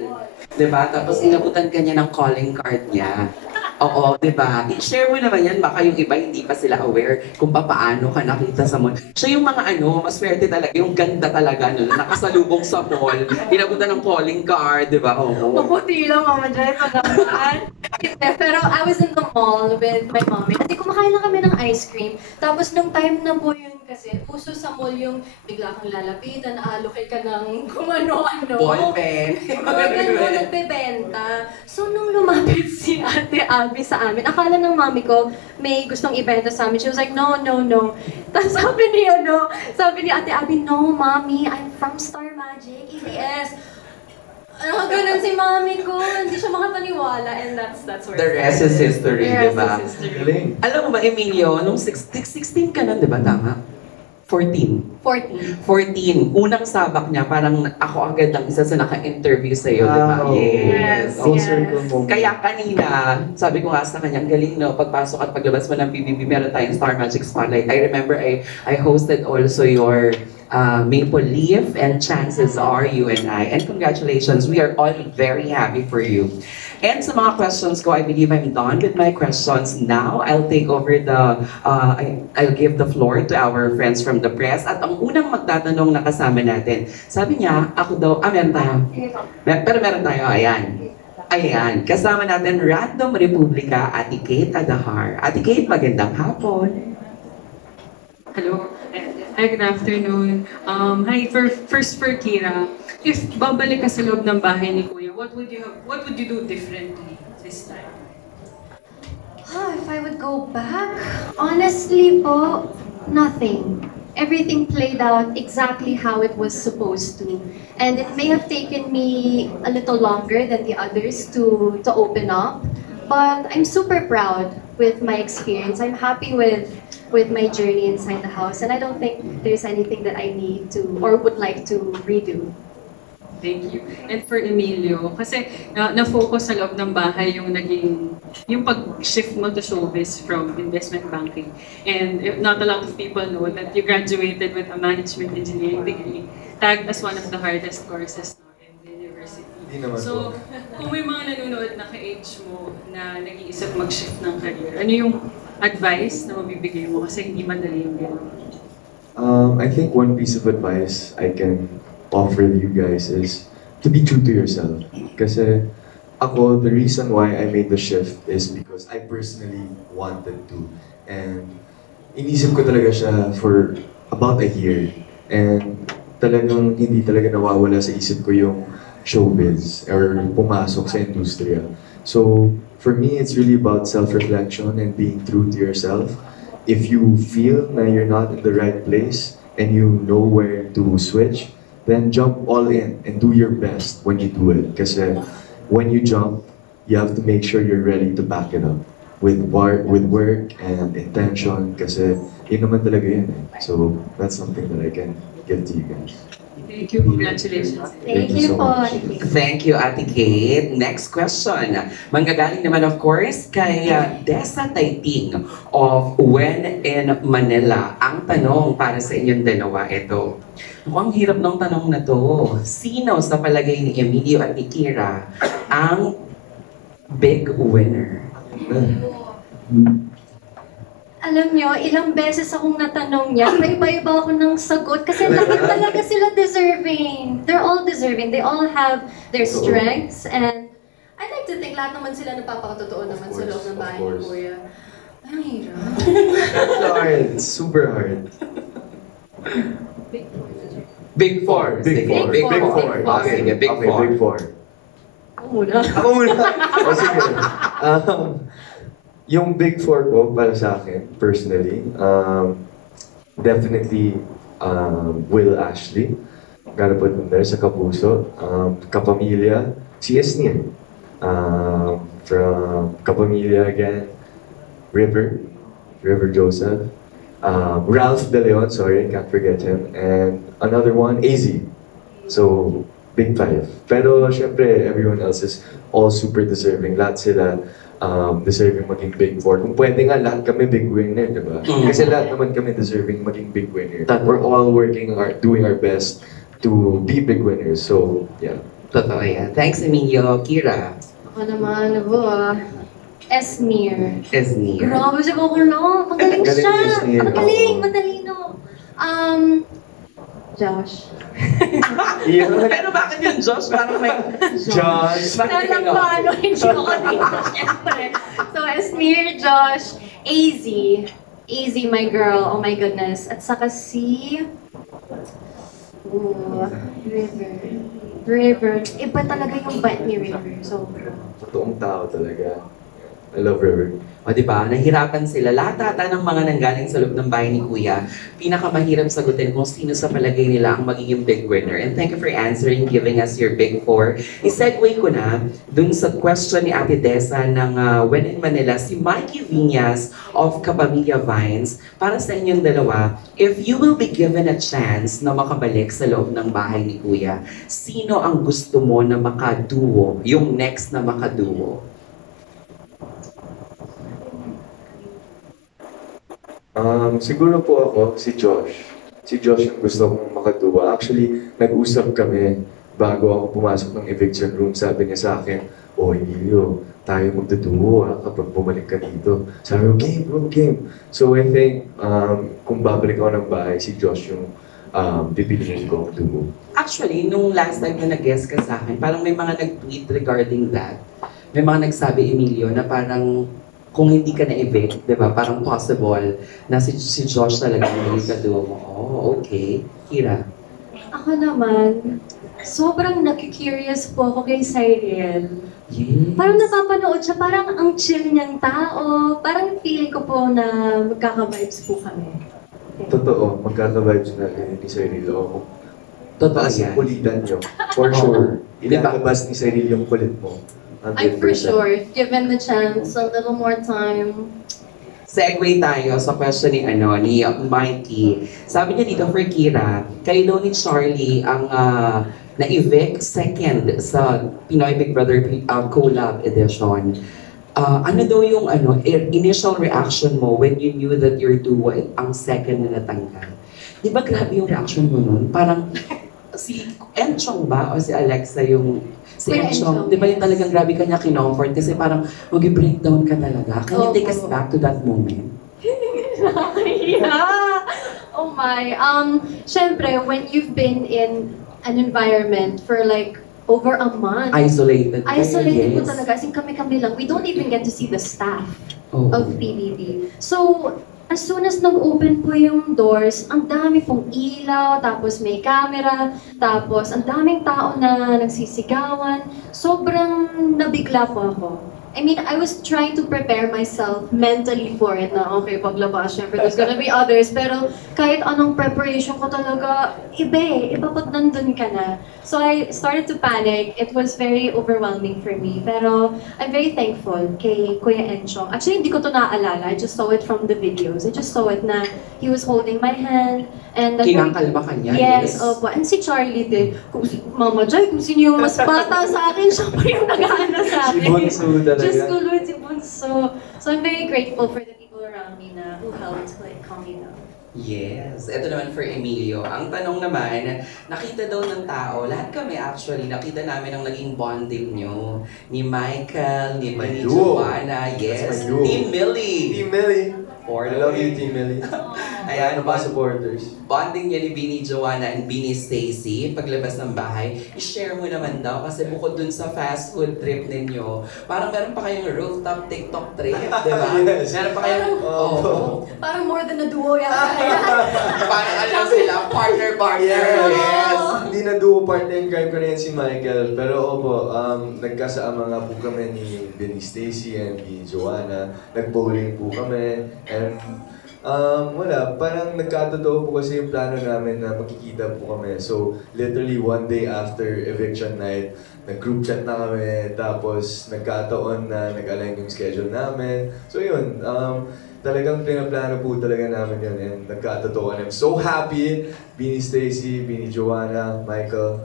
mall. Diba? Tapos inabutan ka niya ng calling card niya. Oo, di ba? I-share mo naman yan, baka yung iba hindi pa sila aware kung paano ka nakita sa mall. Siya yung mga maswerte talaga, yung ganda talaga, nakasalubong sa mall, inabutan ng calling card, di ba? Oo. Mabuti lang, Mama Joy, pag naman. Pero I was in the mall with my mommy. Kasi kumakain lang kami ng ice cream. Tapos nung time na po yun kasi, uso sa mall yung bigla kang lalapitan, allocate ka ng kung ano-ano. Ballpen. Mga ganun, nagbebenta. So, nung lumapit si Ate Abby sa amin, akala ng mami ko may gustong ibenta sa amin. She was like, no, no, no. Tapos sabi ni Ate Abby, no, Mommy, I'm from Star Magic, ABS. Ganun si mami ko, hindi siya makapaniwala, and that's where The rest is history, The di ba? rest is history. Galing. Alam mo ba, Emilio, nung 16 ka nun, di ba? Tama? 14. 14. 14. Unang sabak niya, parang ako agad ang isa sa naka-interview sa'yo, di ba? Wow. Yes. Full Yes. circle moment. Kaya kanina, sabi ko nga sa kanya, ang galing no, pagpasok at paglabas mo ng PBB, meron tayong Star Magic Spotlight. I remember I hosted also your Maple Leaf and Chances Are You and I. And congratulations, we are all very happy for you. And sa mga questions ko, I believe I'm done with my questions now. I'll take over I'll give the floor to our friends from the press. At ang unang magtatanong na kasama natin, sabi niya, ako daw, meron tayo. Pero meron tayo, ayan. Ayan, kasama natin Random Republica, Ate Kate Adahar. Ate Kate, magandang hapon. Hello. Hi, good afternoon. Hi, first for Kira. If babalik ka sa loob ng bahay ni Kuya, what would you do differently this time? If I would go back, honestly po, nothing. Everything played out exactly how it was supposed to. And it may have taken me a little longer than the others to open up. But I'm super proud with my experience. I'm happy with my journey inside the house. And I don't think there's anything that I need to or would like to redo. Thank you. And for Emilio, kasi na-focus sa loob ng bahay yung pag-shift mo to showbiz from investment banking. And not a lot of people know that you graduated with a management engineering degree, tagged as one of the hardest courses now in the university. Hindi naman So, kung may mga nanonood na ka-age mo na nag-iisip mag-shift ng career, ano yung advice na mabibigay mo kasi hindi madali yung gano'n? I think one piece of advice I can offer you guys is to be true to yourself. Kasi ako, the reason why I made the shift is because I personally wanted to. And inisip ko talaga siya for about a year. And talagang hindi talaga nawawala sa isip ko yung showbiz or pumasok sa industriya. So, for me, it's really about self-reflection and being true to yourself. If you feel na you're not in the right place and you know where to switch, then jump all in and do your best when you do it. Kasi when you jump, you have to make sure you're ready to back it up with work and intention. Kasi yun naman talaga yun eh. So that's something that I can give to you guys. Thank you. Congratulations. Thank you you so po, much. Ate Kate. Thank you, Ate Kate. Next question. Manggagaling naman, of course, kay Dessa Taiting of When in Manila. Ang tanong para sa inyong dalawa, ito. Ang hirap ng tanong na to. Sino sa palagay ni Emilio at ni Kira ang big winner? Alam nyo, ilang beses akong natanong niya, may iba-iba ako ng sagot kasi lahat talaga sila deserving. They're all deserving. They all have their strengths and I like to think lahat naman sila napapakatotoo naman sa loob ng bahay ni Kuya. Ang hirap. It's hard. It's super hard. Big Four. Big Sige, Four. Big Big Four. Four. Oh, sige, Big Okay, Four. Big Four. Ako muna. Ako muna. O sige. Yung Big Four ko para sa akin, personally, definitely Will Ashley. Gotta put him there sa Kapuso. Kapamilya, si Esnir. From Kapamilya again, River Joseph. Ralph De Leon, sorry, can't forget him. And another one, AZ. So, Big Five. Pero syempre, everyone else is all super deserving. Lahat sila deserving maging Big Four. Kung pwede nga, lahat kami big winner, di ba? Kasi lahat naman kami deserving maging big winner. We're all doing our best to be big winners. So, yeah. Totoo yan. Thanks, Emilio. Kira, Ako naman, Esmir. is near. Grabe siya makulo. Magaling Galing siya. ni Esmir, Magaling, oo. matalino. Josh. Pero bakit yung Josh? Parang may... Josh. Bakit Alam ikaw? ko ano, hindi ko kanina, syempre. So, Esmir, Josh, AZ. AZ, my girl. Oh my goodness. At saka si... River. River. Iba talaga yung bite ni River. Sobra. Totoong tao talaga. I love River. O diba, nahirapan sila. Lahat ata ng mga nanggaling sa loob ng bahay ni Kuya, pinakamahirap sagutin kung sino sa palagay nila ang magiging big winner. And thank you for answering, giving us your big four. I-segue ko na dun sa question ni Ate Desa ng When in Manila, si Mikey Viñas of Kapamilya Vines, para sa inyong dalawa, if you will be given a chance na makabalik sa loob ng bahay ni Kuya, sino ang gusto mo na makaduo, yung next na makaduo? Siguro po ako, si Josh. Si Josh yung gusto kong makaduwa. Actually, nag-usap kami bago ako pumasok ng eviction room. Sabi niya sa akin, "Oh, Emilio, tayo magduduo kapag bumalik ka dito." Sabi ko, "Game bro, game." So I think, kung babalik ako ng bahay, si Josh yung pipiliin ko ang duo. Actually, nung last time na nag-guest ka sa akin, parang may mga nag-tweet regarding that. May mga nagsabi, Emilio, na parang kung hindi ka na-evict, di ba, parang possible na si Josh talaga ang maging kaduo mo. Oh, okay. Kira. Ako naman, sobrang nakikurious po ako kay Cyril. Yes. Parang napapanood siya, parang ang chill niyang tao. Parang feeling ko po na magkaka-vibes po kami. Totoo, magkaka-vibes na rin ni Cyril ako. Totoo Taas yan. yung kulitan niyo. For Oo. sure. Diba? Ilalabas ni Cyril yung kulit mo. I'm for 100%. sure, if given the chance, a little more time. Segue tayo sa question ni Mikey. Sabi niya dito for Kira, kayo daw ni Charlie ang na-evict second sa Pinoy Big Brother collab edition. Ano daw yung initial reaction mo when you knew that your duo ang second na natanggal? Di ba grabe yung reaction mo nun? Parang si Enchong ba o si Alexa yung si Kuya Enchong, Enchong, di ba yung yes. talagang grabe kanya kinomfort kasi parang mag-breakdown ka talaga. Can you take us Opo. back to that moment? Yeah. Oh my. Syempre, when you've been in an environment for like over a month, Isolated kayo, isolated po yes. talaga. As in kami lang. We don't even get to see the staff Oo. of PBB. So, as soon as nag-open po yung doors, ang dami pong ilaw, tapos may camera, tapos ang daming tao na nagsisigawan. Sobrang nabigla po ako. I mean, I was trying to prepare myself mentally for it na, okay, paglabas, syempre, there's gonna be others. Pero kahit anong preparation ko talaga, iba pag nandun ka na. So I started to panic. It was very overwhelming for me. Pero I'm very thankful kay Kuya Enchong. Actually, hindi ko to naaalala. I just saw it from the videos. I just saw it na he was holding my hand. And Kinakalma ka niya, yes, opo. And si Charlie din. Kung Mama Joy, kung sino yung mas bata sa akin, siya pa yung nag-aano sa Si akin. Bunso talaga. Diyos ko, Lord, si Bunso. So I'm very grateful for the people around me na who helped like calm me down. Yes. Ito naman for Emilio. Ang tanong naman, nakita daw ng tao, lahat kami actually, nakita namin ang naging bonding nyo. Ni Michael, ni My Millie duo. Joanna, That's yes. my duo. Team Millie. Team Millie. For I love you, Team Millie. Ayan, Ano pa supporters? bonding niya ni Bini Joanna and Bini Stacy paglabas ng bahay, i-share mo naman daw kasi bukod dun sa fast food trip ninyo, parang meron pa kayong rooftop TikTok trip, di ba? Yes. Meron pa kayong, Parang more than a duo yata. parang ano sila, partner, yes. Hindi na duo partner in crime ko na yan si Michael. Pero opo, nagkasama nga po kami ni Benny Stacy and ni Joanna. Nag-bowling po kami. And wala, parang nagkatotoo po kasi yung plano namin na magkikita po kami. So, literally one day after eviction night, nag-group chat na kami. Tapos, nagkataon na nag-align yung schedule namin. So, yun. Talagang pinaplano po talaga namin yun. And nagkatotoo. And I'm so happy. Bini Stacy, Bini Joanna, Michael.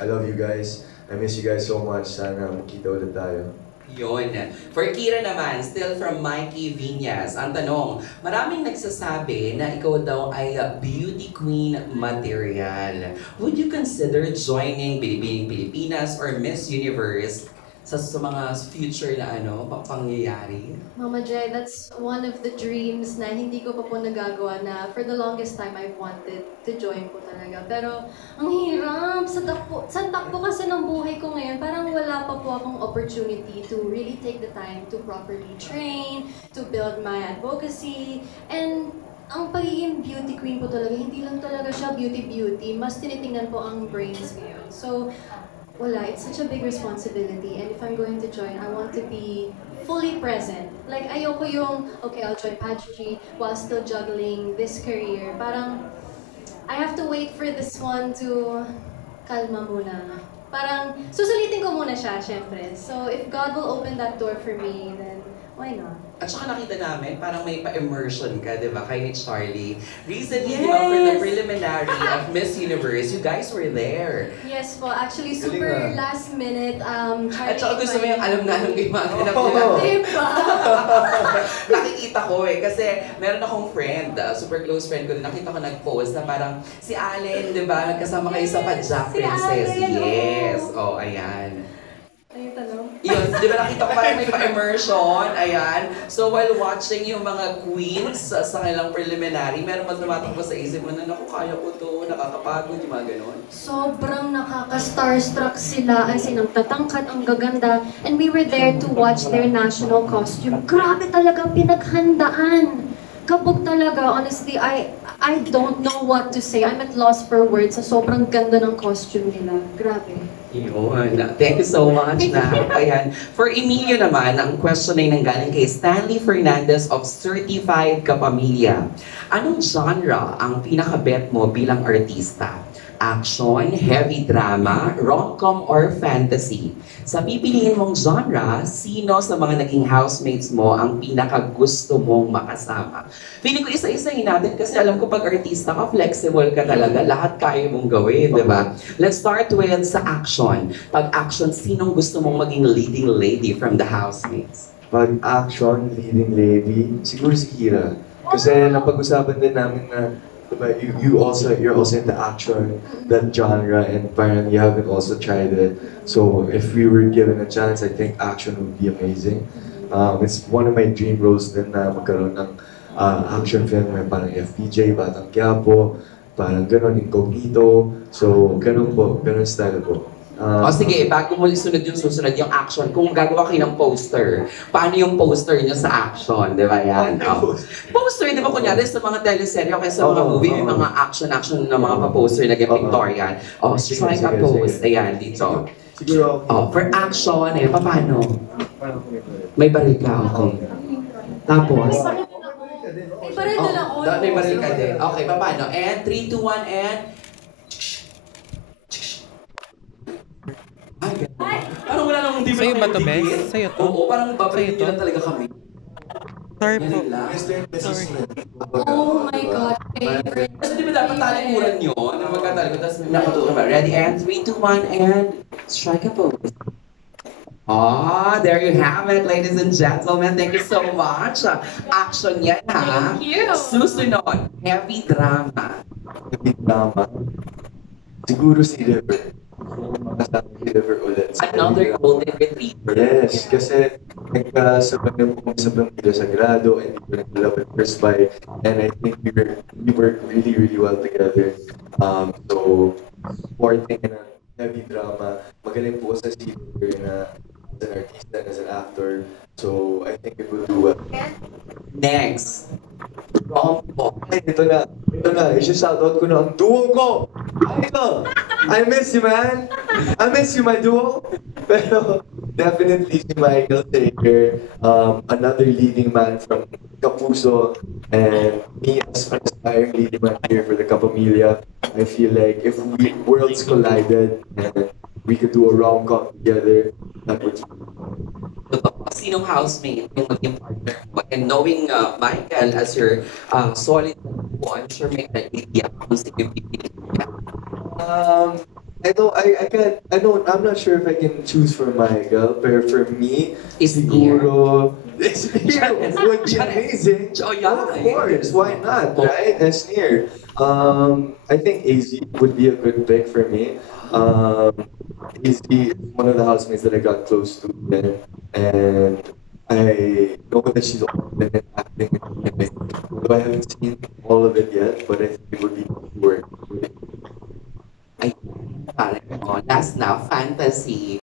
I love you guys. I miss you guys so much. Sana magkita ulit tayo. Yun. For Kira naman, still from Mikey Viñas. Ang tanong, maraming nagsasabi na ikaw daw ay beauty queen material. Would you consider joining Binibining Pilipinas or Miss Universe sa mga future na pangyayari? Mama Jai, that's one of the dreams na hindi ko pa po nagagawa na for the longest time I've wanted to join po talaga. Pero ang hirap sa takbo kasi ng buhay ko ngayon, parang wala pa po akong opportunity to really take the time to properly train, to build my advocacy, and ang pagiging beauty queen po talaga, hindi lang talaga siya beauty, mas tinitingnan po ang brains ngayon. So, wala, it's such a big responsibility, and if I'm going to join, I want to be fully present. Like, ayoko yung, okay, I'll join pageantry while still juggling this career. Parang, I have to wait for this one to kalma muna. Parang, susulitin ko muna siya, syempre. So, if God will open that door for me, then why not? At saka nakita namin, parang may pa-immersion ka, di ba, kay ni Charlie. Recently, di ba, for the preliminary of Miss Universe, you guys were there. Yes po, actually super Galing last minute, At Charlie. saka gusto mo yung alam na alam ko yung mga ganap Oo. nila. Diba? Nakikita ko kasi meron akong friend, super close friend ko, nakita ko nag-post na parang si Allen, di ba, nagkasama kayo sa Pajak Si Princess. Allen, oo. Yes, ayan. Ano yung tanong? Yun, di ba nakita ko parang may pa-immersion, ayan. So while watching yung mga queens sa kanilang preliminary, meron ba tumatakbo sa isip mo na, naku, kaya ko to, nakakapagod, yung mga ganon? Sobrang nakaka-starstruck sila, as in, ang tatangkad, ang gaganda. And we were there to watch their national costume. Grabe talaga pinaghandaan. Kabog talaga, honestly, I don't know what to say. I'm at loss for words sa sobrang ganda ng costume nila. Grabe. Yun. Thank you so much na. Ayan. For Emilio naman, ang question ay nanggaling kay Stanley Fernandez of Certified Kapamilya. Anong genre ang pinaka-bet mo bilang artista? Action, heavy drama, rom-com, or fantasy? Sa pipiliin mong genre, sino sa mga naging housemates mo ang pinaka-gusto mong makasama? Feeling ko isa-isahin natin kasi alam ko pag artista ka, flexible ka talaga. Lahat kaya mong gawin, di ba? Let's start with sa action. Pag action, sinong gusto mong maging leading lady from the housemates? Pag action, leading lady, siguro si Kira. Kasi napag-usapan din namin na diba, you're also into action, that genre, and parang you haven't also tried it. So if we were given a chance, I think action would be amazing. It's one of my dream roles din na magkaroon ng action film, may parang FPJ, Batang Quiapo, parang ganon, incognito. So ganon po, ganon style po. O sige, bago mo sunod yung action, kung gagawa kayo ng poster, paano yung poster niyo sa action, di ba yan? Poster, di ba kunyari sa mga teleserye o kaya sa mga movie, may mga action na mga pa-poster na pictorial. O, strike a pose, ayan, dito. Siguro O, for action, ayan, paano? May baril ka, okay. Tapos, May baril din ako. may baril ka din. Okay, paano? And 3, 2, 1, and... Ay, ganun. Parang wala namang di Sa'yo ba to, dikit. Bes? Sa'yo to? Oo, parang babalik Sa'yo to? lang talaga kami. Sorry po. Ganun lang. Oh my God, favorite. Kasi di ba dapat talikuran yun? Na magkatalikod, tapos nakatuto ba? Ready, and 3, 2, 1, and strike a pose. Ah, there you have it, ladies and gentlemen. Thank you so much. Action yan, ha? Thank you. Susunod, heavy drama. heavy drama, siguro si River. Makasama si River ulit. Another golden retriever. Yes, kasi nagkasabay na po sa Pamilya Sagrado and we were Love at First Bite, and I think we worked really, really well together. So, supporting na heavy drama, magaling po sa theater na as an artist and as an actor. So, I think it will do well. Next, rom-com. Ay, ito na. I-shoutout ko na ang duo ko! Ito! I miss you, man! I miss you, my duo! Pero, definitely si Michael Sager, another leading man from Kapuso, and me as an aspiring leading man here for the Kapamilya. I feel like if worlds collided and we could do a rom-com together, that would Sinong housemate yung maging partner mo? And knowing Michael as your solid po, I'm sure may idea kung sino yung pipili. I know, I can't, I don't, I'm not sure if I can choose for my girl, but for me, Is siguro, Esnir would be amazing. Oh, yeah. Of course, why not, right? Esnir. I think AZ would be a good pick for me. AZ is one of the housemates that I got close to, and I know that she's always been in acting and everything. So I haven't seen all of it yet, but I think it would be worth it. Ay, parang, last na, fantasy.